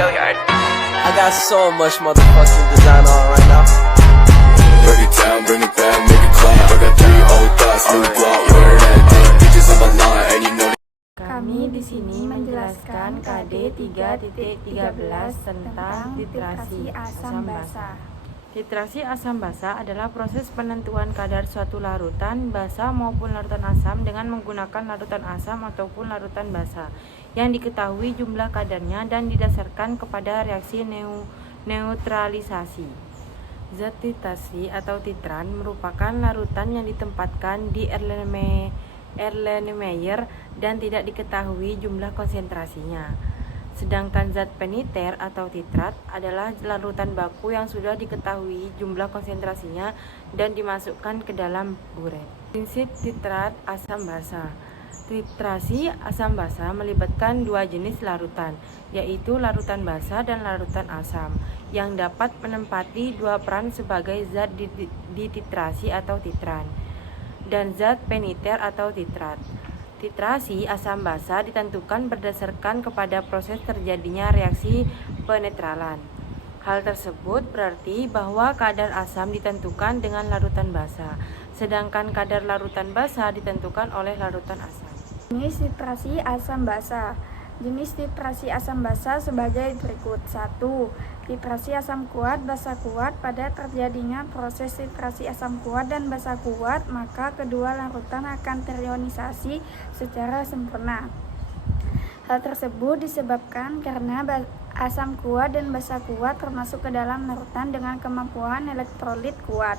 I got so much motherfucking design on right now. Break it down, bring it back, make it clap. I got 3 old thoughts, new block, where that day. Bitches on my line, and you know. Kami di sini menjelaskan KD 3.13 tentang titrasi asam basa. Titrasi asam basa adalah proses penentuan kadar suatu larutan basa maupun larutan asam dengan menggunakan larutan asam ataupun larutan basa yang diketahui jumlah kadarnya dan didasarkan kepada reaksi neutralisasi. Zat titrasi atau titran merupakan larutan yang ditempatkan di Erlenmeyer dan tidak diketahui jumlah konsentrasinya. Sedangkan zat peniter atau titrat adalah larutan baku yang sudah diketahui jumlah konsentrasinya dan dimasukkan ke dalam buret. Prinsip titrat asam basa. Titrasi asam basa melibatkan 2 jenis larutan, yaitu larutan basa dan larutan asam, yang dapat menempati 2 peran sebagai zat di titrasi atau titran, dan zat peniter atau titrat. Titrasi asam basa ditentukan berdasarkan kepada proses terjadinya reaksi penetralan. Hal tersebut berarti bahwa kadar asam ditentukan dengan larutan basa, sedangkan kadar larutan basa ditentukan oleh larutan asam. Jenis titrasi asam basa. Jenis titrasi asam basa sebagai berikut. 1. Titrasi asam kuat, basa kuat. Pada terjadinya proses titrasi asam kuat dan basa kuat, maka kedua larutan akan terionisasi secara sempurna. Hal tersebut disebabkan karena asam kuat dan basa kuat termasuk ke dalam larutan dengan kemampuan elektrolit kuat,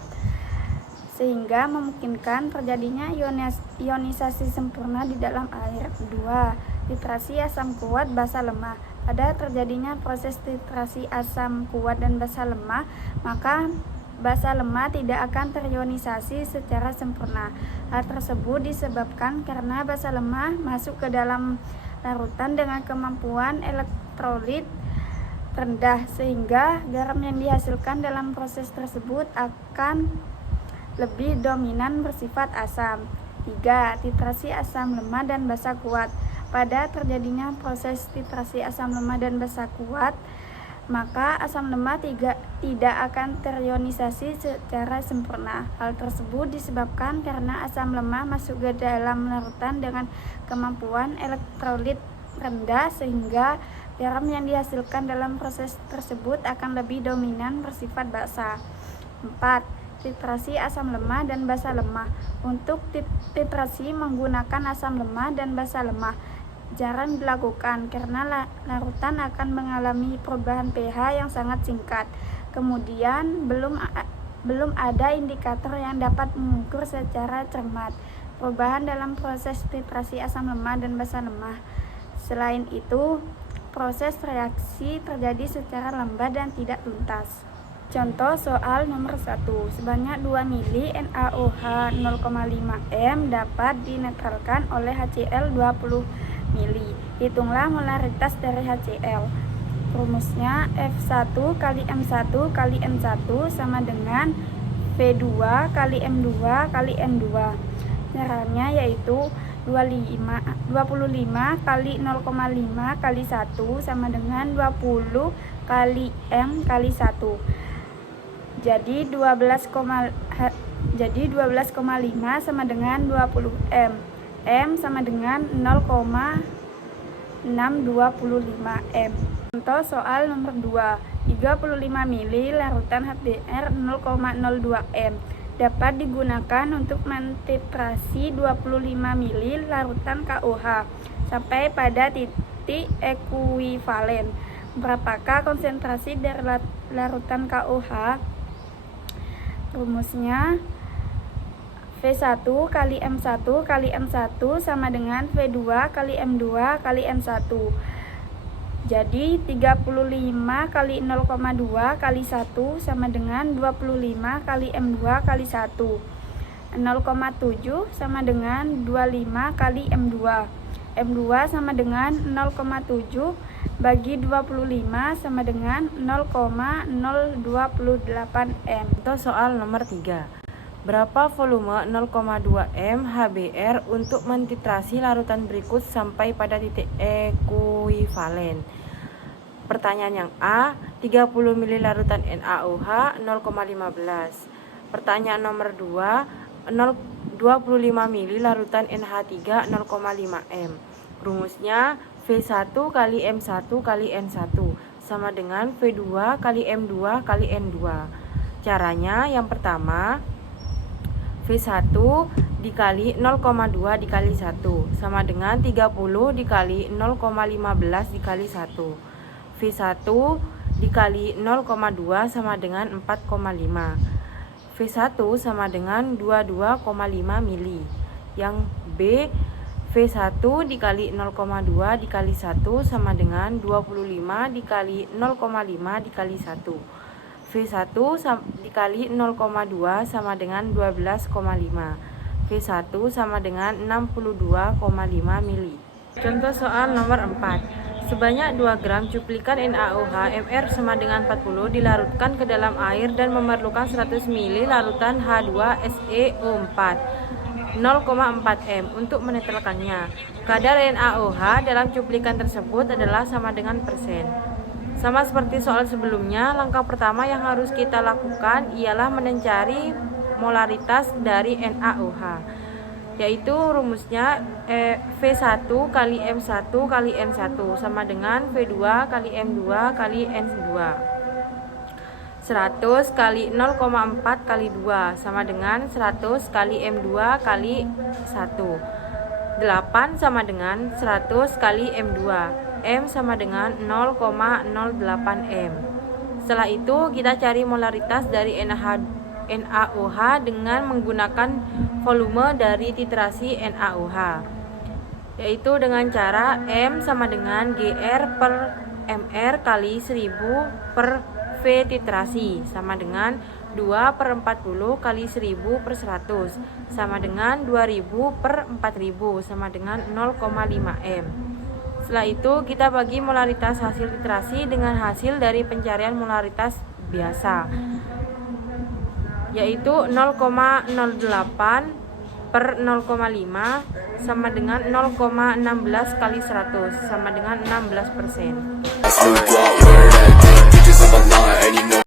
sehingga memungkinkan terjadinya ionisasi sempurna di dalam air. 2. Titrasi asam kuat, basa lemah. Pada terjadinya proses titrasi asam kuat dan basa lemah, maka basa lemah tidak akan terionisasi secara sempurna. Hal tersebut disebabkan karena basa lemah masuk ke dalam larutan dengan kemampuan elektrolit rendah, sehingga garam yang dihasilkan dalam proses tersebut akan lebih dominan bersifat asam. 3. Titrasi asam lemah dan basa kuat. Pada terjadinya proses titrasi asam lemah dan basa kuat, maka asam lemah tidak akan terionisasi secara sempurna. Hal tersebut disebabkan karena asam lemah masuk ke dalam larutan dengan kemampuan elektrolit rendah, sehingga garam yang dihasilkan dalam proses tersebut akan lebih dominan bersifat basa. 4. Titrasi asam lemah dan basa lemah. Untuk titrasi menggunakan asam lemah dan basa lemah jarang dilakukan karena larutan akan mengalami perubahan pH yang sangat singkat. Kemudian belum ada indikator yang dapat mengukur secara cermat perubahan dalam proses titrasi asam lemah dan basa lemah. Selain itu, proses reaksi terjadi secara lambat dan tidak tuntas. Contoh soal nomor 1. Sebanyak 2 mili NaOH 0,5 m dapat dinetralkan oleh HCl 20 mili. Hitunglah molaritas dari HCl. Rumusnya F1 kali M1 kali N1 sama dengan V2 kali M2 kali N2. Caranya yaitu 25 kali 0,5 kali 1 sama dengan 20 kali M kali 1. Jadi 12,5 sama dengan 20 M. M sama dengan 0,625 M. Contoh soal nomor 2. 35 mili larutan HBr 0,02 M dapat digunakan untuk mentitrasi 25 mili larutan KOH sampai pada titik ekuivalen. Berapakah konsentrasi dari larutan KOH? Rumusnya V1 kali M1 kali N1 sama dengan V2 kali M2 kali N1. Jadi 35 kali 0,2 kali 1 sama dengan 25 kali M2 kali 1. 0,7 sama dengan 25 kali M2. M2 sama dengan 0,7 bagi 25 sama dengan 0,028 M. Itu soal nomor 3. Berapa volume 0,2 m HBr untuk mentitrasi larutan berikut sampai pada titik ekuivalen? Pertanyaan yang A, 30 ml larutan NaOH 0,15. Pertanyaan nomor 2, 25 ml larutan NH3 0,5 m. Rumusnya V1 kali M1 kali N1 sama dengan V2 kali M2 kali N2. Caranya yang pertama, V1 dikali 0,2 dikali 1 sama dengan 30 dikali 0,15 dikali 1. V1 dikali 0,2 sama dengan 4,5. V1 sama dengan 22,5 mili. Yang B, V1 dikali 0,2 dikali 1 sama dengan 25 dikali 0,5 dikali 1. V1 dikali 0,2 sama dengan 12,5. V1 sama dengan 62,5 mili. Contoh soal nomor 4. Sebanyak 2 gram cuplikan NaOH Mr sama dengan 40 dilarutkan ke dalam air dan memerlukan 100 ml larutan H2SeO4 0,4 m untuk menetralkannya. Kadar NaOH dalam cuplikan tersebut adalah sama dengan persen. Sama seperti soal sebelumnya, langkah pertama yang harus kita lakukan ialah mencari molaritas dari NaOH, yaitu rumusnya V1 kali M1 kali N1 sama dengan V2 kali M2 kali N2. 100 kali 0,4 kali 2 sama dengan 100 kali M2 kali 1. 8 sama dengan 100 kali M2. M sama dengan 0,08 m. Setelah itu kita cari molaritas dari NaOH dengan menggunakan volume dari titrasi NaOH, yaitu dengan cara M sama dengan GR per MR kali 1000 per V titrasi sama dengan 2 per 40 kali 1000 per 100 sama dengan 2000 per 4000 sama dengan 0,5 m. Setelah itu kita bagi molaritas hasil titrasi dengan hasil dari pencarian molaritas biasa, yaitu 0,08 per 0,5 sama dengan 0,16 kali 100 sama dengan 16%.